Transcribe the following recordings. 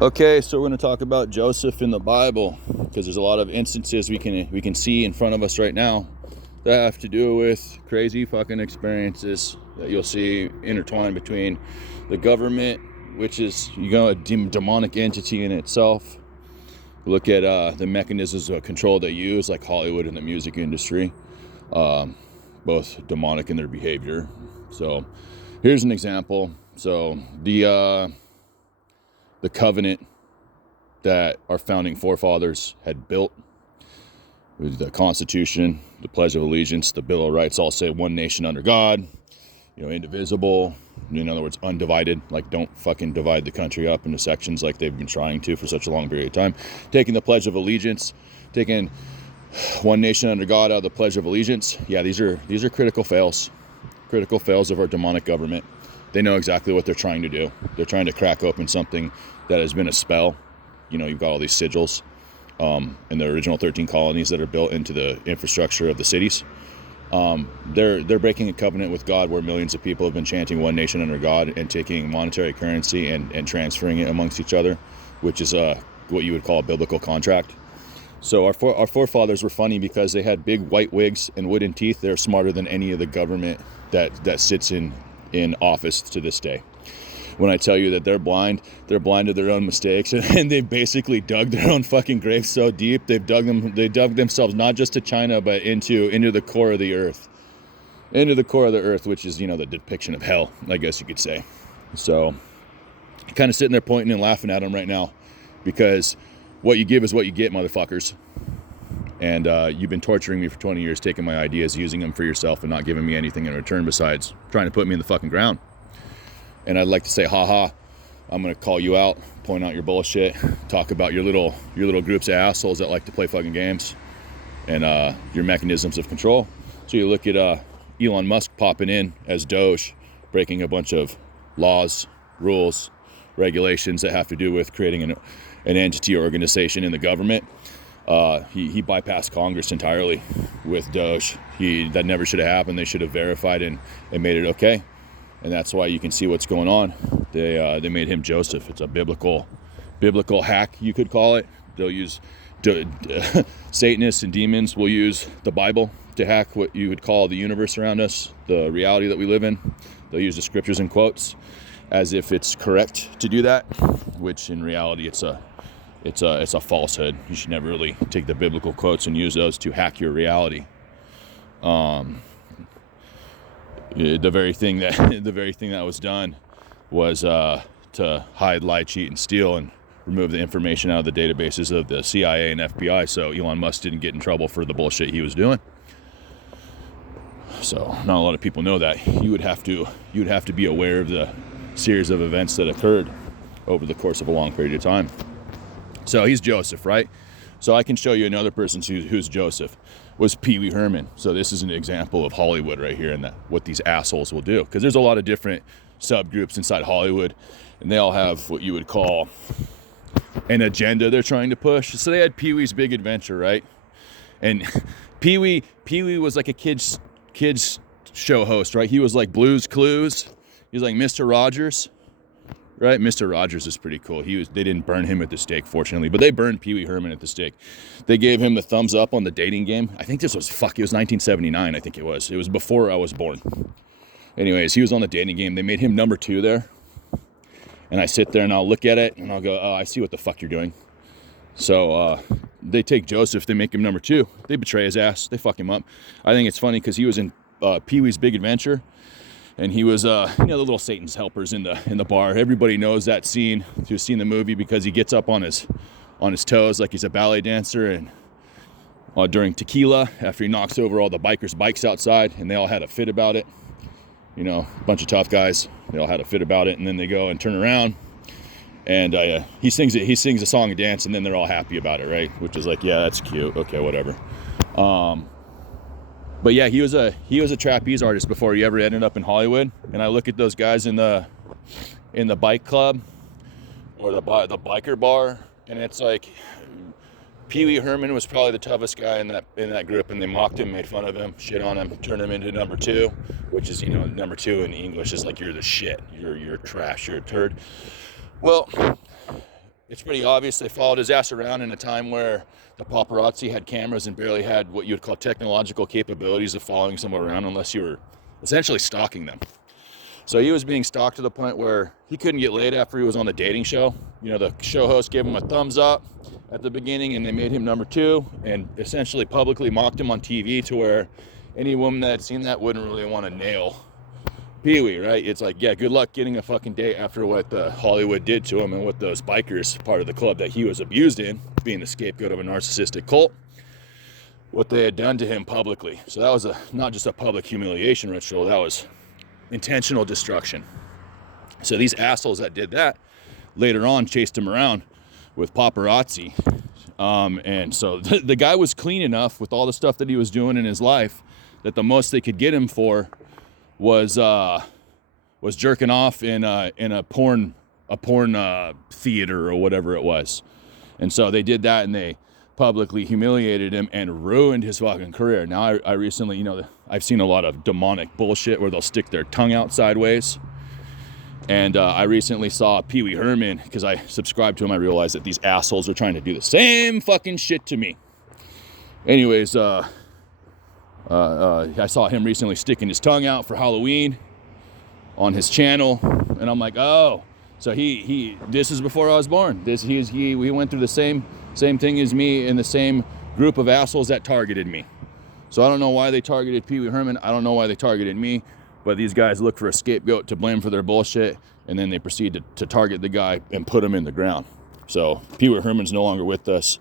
Okay, so we're going to talk about Joseph in the Bible, because there's a lot of instances we can see in front of us right now that have to do with crazy fucking experiences that you'll see intertwined between the government, which is, a demonic entity in itself. Look at the mechanisms of control they use, like Hollywood and the music industry, both demonic in their behavior. So here's an example. So the covenant that our founding forefathers had built, with the Constitution, the Pledge of Allegiance, the Bill of Rights, all say one nation under God, indivisible, in other words, undivided. Like, don't fucking divide the country up into sections like they've been trying to for such a long period of time. Taking the Pledge of Allegiance, taking one nation under God out of the Pledge of Allegiance. Yeah, these are critical fails of our demonic government. They know exactly what they're trying to do. They're trying to crack open something that has been a spell. You've got all these sigils in the original 13 colonies that are built into the infrastructure of the cities. They're breaking a covenant with God where millions of people have been chanting one nation under God and taking monetary currency and transferring it amongst each other, which is what you would call a biblical contract. So our forefathers were funny because they had big white wigs and wooden teeth. They're smarter than any of the government that sits in office to this day. When I tell you that they're blind to their own mistakes, and they basically dug their own fucking graves so deep, they dug themselves not just to China, but into the core of the earth, which is, the depiction of hell, I guess you could say. So kind of sitting there pointing and laughing at them right now, because what you give is what you get, motherfuckers. And you've been torturing me for 20 years, taking my ideas, using them for yourself, and not giving me anything in return besides trying to put me in the fucking ground. And I'd like to say, haha, I'm going to call you out, point out your bullshit, talk about your little groups of assholes that like to play fucking games, and your mechanisms of control. So you look at Elon Musk popping in as Doge, breaking a bunch of laws, rules, regulations that have to do with creating an entity or organization in the government. He bypassed Congress entirely with Doge. That never should have happened. They should have verified and made it okay. And that's why you can see what's going on. They made him Joseph. It's a biblical hack, you could call it. They'll use Satanists and demons will use the Bible to hack what you would call the universe around us, the reality that we live in. They'll use the scriptures and quotes as if it's correct to do that, which in reality it's a falsehood. You should never really take the biblical quotes and use those to hack your reality. The very thing that was done was to hide, lie, cheat, and steal, and remove the information out of the databases of the CIA and FBI, so Elon Musk didn't get in trouble for the bullshit he was doing. So not a lot of people know that. You would have to be aware of the series of events that occurred over the course of a long period of time. So he's Joseph, right? So I can show you another person who's Joseph, was Pee Wee Herman. So this is an example of Hollywood right here, and what these assholes will do. Because there's a lot of different subgroups inside Hollywood, and they all have what you would call an agenda they're trying to push. So they had PeeWees Big Adventure, right? And Pee Wee was like a kids show host, right? He was like Blue's Clues. He was like Mr. Rogers. Right, Mr. Rogers is pretty cool. They didn't burn him at the stake, fortunately, but they burned Pee Wee Herman at the stake. They gave him the thumbs up on the dating game. I think it was 1979, I think it was. It was before I was born. Anyways, he was on the dating game. They made him number 2 there. And I sit there and I'll look at it and I'll go, oh, I see what the fuck you're doing. So they take Joseph, they make him number 2. They betray his ass. They fuck him up. I think it's funny because he was in Pee-wee's Big Adventure. And he was, the little Satan's helpers in the bar. Everybody knows that scene who's seen the movie, because he gets up on his toes like he's a ballet dancer, and during tequila, after he knocks over all the bikers' bikes outside, and they all had a fit about it. A bunch of tough guys. They all had a fit about it, and then they go and turn around, and he sings a song and dance, and then they're all happy about it, right? Which is like, yeah, that's cute. Okay, whatever. But yeah, he was a trapeze artist before he ever ended up in Hollywood. And I look at those guys in the bike club or the biker bar, and it's like Pee Wee Herman was probably the toughest guy in that group, and they mocked him, made fun of him, shit on him, turned him into number 2, which is, number 2 in English is like, you're the shit, you're trash, you're a turd. Well, it's pretty obvious they followed his ass around in a time where the paparazzi had cameras and barely had what you would call technological capabilities of following someone around unless you were essentially stalking them. So he was being stalked to the point where he couldn't get laid after he was on the dating show. You know, the show host gave him a thumbs up at the beginning and they made him number 2 and essentially publicly mocked him on TV to where any woman that had seen that wouldn't really want to nail Pee-wee, right? It's like, yeah, good luck getting a fucking date after what Hollywood did to him and what those bikers, part of the club that he was abused in, being the scapegoat of a narcissistic cult, what they had done to him publicly. So that was not just a public humiliation ritual, that was intentional destruction. So these assholes that did that later on chased him around with paparazzi. And so the guy was clean enough with all the stuff that he was doing in his life that the most they could get him for was jerking off in a porn theater or whatever it was. And so they did that and they publicly humiliated him and ruined his fucking career. Now I recently, I've seen a lot of demonic bullshit where they'll stick their tongue out sideways. And I recently saw Pee-wee Herman, because I subscribed to him. I realized that these assholes are trying to do the same fucking shit to me. Anyways, I saw him recently sticking his tongue out for Halloween on his channel, and I'm like, oh, so this is before I was born. We went through the same thing as me in the same group of assholes that targeted me. So I don't know why they targeted Pee-wee Herman. I don't know why they targeted me, but these guys look for a scapegoat to blame for their bullshit, and then they proceed to target the guy and put him in the ground. So Pee-wee Herman's no longer with us.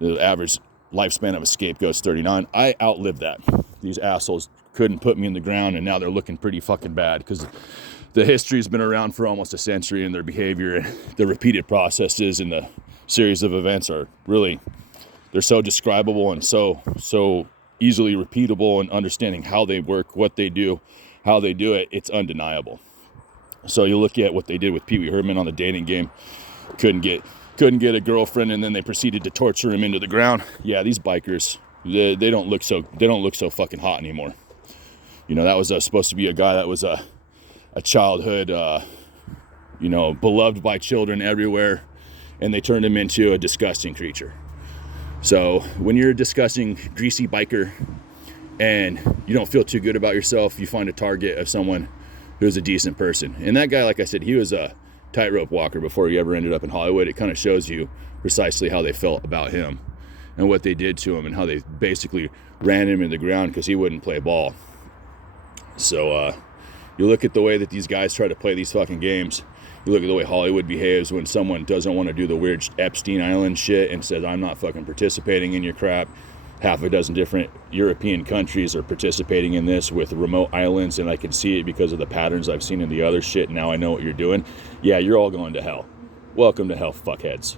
The average lifespan of a scapegoat's 39. I outlived that. These assholes couldn't put me in the ground, and now they're looking pretty fucking bad because the history's been around for almost a century, and their behavior and the repeated processes and the series of events are really, they're so describable and so easily repeatable, and understanding how they work, what they do, how they do it, it's undeniable. So you look at what they did with Pee-wee Herman on the dating game. Couldn't get a girlfriend, and then they proceeded to torture him into the ground. Yeah, these bikers, they don't look so fucking hot anymore. That was supposed to be a guy that was a childhood, beloved by children everywhere, and they turned him into a disgusting creature. So when you're a disgusting, greasy biker and you don't feel too good about yourself, you find a target of someone who's a decent person. And that guy, like I said, he was a tightrope walker before he ever ended up in Hollywood. It kind of shows you precisely how they felt about him and what they did to him and how they basically ran him in the ground because he wouldn't play ball. So you look at the way that these guys try to play these fucking games. You look at the way Hollywood behaves when someone doesn't want to do the weird Epstein Island shit and says, I'm not fucking participating in your crap. Half a dozen different European countries are participating in this with remote islands, and I can see it because of the patterns I've seen in the other shit. Now I know what you're doing. Yeah, you're all going to hell. Welcome to hell, fuckheads.